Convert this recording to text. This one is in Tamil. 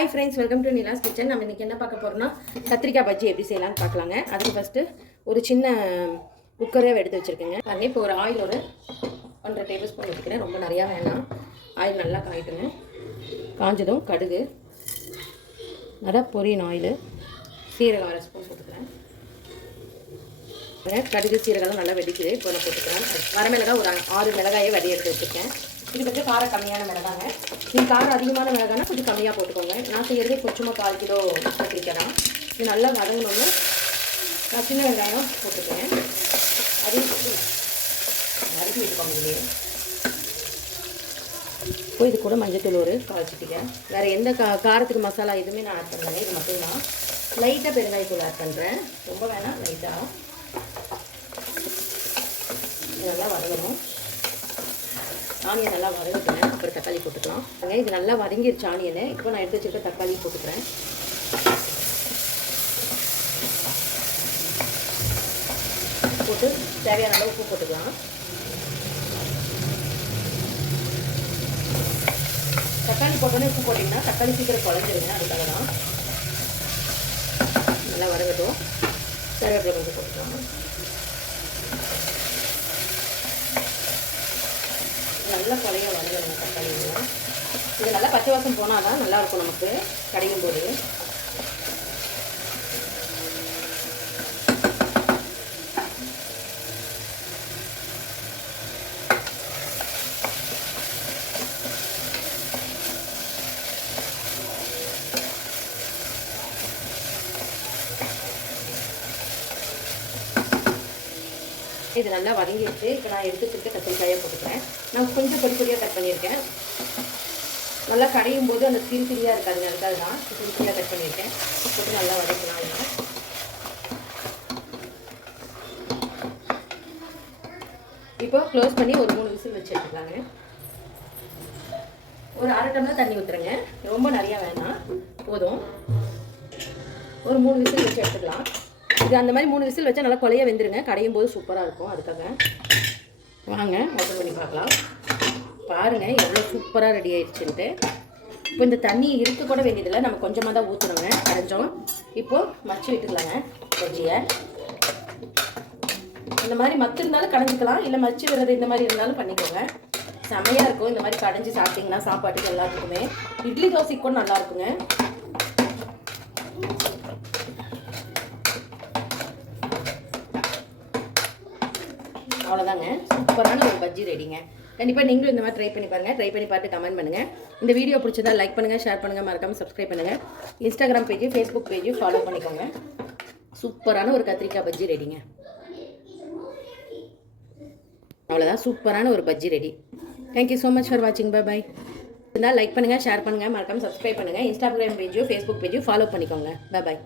Hi friends welcome to Nila's kitchen நம்ம இன்றைக்கி என்ன பார்க்க போகிறோம்னா கத்திரிக்காய் பஜ்ஜி எப்படி செய்யலாம்னு பார்க்கலாங்க. அதுக்கு ஃபஸ்ட்டு ஒரு சின்ன குக்கரே எடுத்து வச்சுருக்கேங்க. பாருங்க இப்போ ஒரு ஆயில் ஒரு ஒன்றரை டேபிள் ஸ்பூன் எடுத்துக்கிறேன். ரொம்ப நிறையா வேணாம். ஆயில் நல்லா காய்ட்டுங்க. காஞ்சதும் கடுகு. நல்லா பொரியின் ஆயில் சீரகம் அரை ஸ்பூன் போட்டுக்கிறேன். கடுகு சீரகம் நல்லா வெடிக்குது. இப்போ நான் போட்டுக்கிறேன். வரமிளகா ஒரு ஆறு மிளகாயை வடி எடுத்து வச்சுருக்கேன். இது கொஞ்சம் காரம் கம்மியான மிளகாங்க. நீங்கள் காரம் அதிகமான மிளகானா கொஞ்சம் கம்மியாக போட்டுக்கோங்க. நான் செய்கிறதே கொஞ்சமாக கால் கிலோ கத்திரிக்காய் இது நல்லா வதங்கணும்னு நான் சின்ன வெங்காயம் போட்டுக்கிறேன். அதையும் நறுக்கி விட்டுக்கோங்க இதுலேயே இப்போ இது கூட மஞ்சத்தூள் ஒரு கால் சிட்டிக்க வேறு எந்த கா காரத்துக்கு மசாலா எதுவுமே நான் ஆட் பண்ணலைங்க இது மட்டும்தான். லைட்டாக பெருங்காயத்தூள் ஆட் பண்ணுறேன் ரொம்ப வேணாம் லைட்டாக நல்லா வதங்கணும். ஆனியன் நல்லா வதங்கிக்கிறேன் அப்புறம் தக்காளி போட்டுக்கலாம். இது நல்லா வதங்கிருச்சு ஆனியனை. இப்போ நான் எடுத்து வச்சுருக்க தக்காளி போட்டுக்கிறேன். போட்டு தேவையான அளவு உப்பு போட்டுக்கலாம். தக்காளி போட்டோன்னே உப்பு போட்டிங்கன்னா தக்காளி சீக்கிரம் குழஞ்சிருங்க. அதுக்காக தான் நல்லா வதங்கட்டும் கருவேப்பிலை கொஞ்சம் போட்டுக்கலாம். நல்லா குறைய வதங்கணும் தக்காளி இது நல்லா பச்சை வாசம் போனால் தான் நல்லா இருக்கும் நமக்கு கடையும் போது இது நல்லா வதங்கிடுச்சு. இப்போ நான் எடுத்து வச்சிருக்க கத்திரிக்காயை போட்டுக்கிறேன். நான் கொஞ்சம் பொடி பொடியாக கட் பண்ணியிருக்கேன். நல்லா கடையும் போது அந்த திரி திரியாக இருக்காது அதுக்காக தான். திரி திரியாக கட் பண்ணியிருக்கேன். போட்டு நல்லா வதக்கலாம் இல்லை இப்போ க்ளோஸ் பண்ணி ஒரு மூணு விசில் வச்சு எடுத்துக்கலாங்க. ஒரு அரை டம்ளர் தண்ணி ஊற்றுறேங்க ரொம்ப நிறையா வேணாம். போதும். ஒரு மூணு விசில் வச்சு எடுத்துக்கலாம். இது அந்த மாதிரி மூணு விசில் வச்சா நல்லா கொலைய வெந்துருங்க. கடையும் போது சூப்பராக இருக்கும். அதுக்காக வாங்க ஓப்பன் பண்ணி பார்க்கலாம். பாருங்கள் எவ்வளோ சூப்பராக ரெடி ஆயிடுச்சுன்ட்டு. இப்போ இந்த தண்ணி இருக்க கூட வேண்டியதில்லை. நம்ம கொஞ்சமாக தான் ஊற்றணுங்க கரைஞ்சோம் இப்போது மச்சு விட்டுக்கலாங்க. பஜ்ஜியை இந்த மாதிரி மத்து இருந்தாலும் கடைஞ்சிக்கலாம். இல்லை மச்சு விடுறது இந்த மாதிரி இருந்தாலும் பண்ணிக்கோங்க. செமையாக இருக்கும். இந்த மாதிரி கடைஞ்சி சாப்பிட்டிங்கன்னா சாப்பாட்டுக்கு எல்லாத்துக்குமே. இட்லி தோசைக்கு கூட நல்லா அவ்வளோதாங்க சூப்பரான ஒரு பஜ்ஜி ரெடிங்க கண்டிப்பாக நீங்களும் இந்த மாதிரி ட்ரை பண்ணி பாருங்கள் ட்ரை பண்ணி பார்த்து கமெண்ட் பண்ணுங்கள் இந்த வீடியோ பிடிச்சதா லைக் பண்ணுங்கள் ஷேர் பண்ணுங்கள் மறக்காமல் சப்ஸ்கிரைப் பண்ணுங்கள் Instagram page Facebook page follow பண்ணிக்கோங்க. சூப்பரான ஒரு கத்திரிக்காய் பஜ்ஜி ரெடிங்க அவ்வளோதான் சூப்பரான ஒரு bajji ready thank you so much for வாட்சிங் பை பாய் இருந்தால் லைக் பண்ணுங்கள் ஷேர் பண்ணுங்கள் மறக்காமல் சப்ஸ்கிரைப் பண்ணுங்கள் இன்ஸ்டாகிராம் பேஜோ ஃபேஸ்புக் பேஜோ ஃபாலோ பண்ணிக்கோங்க. Bye bye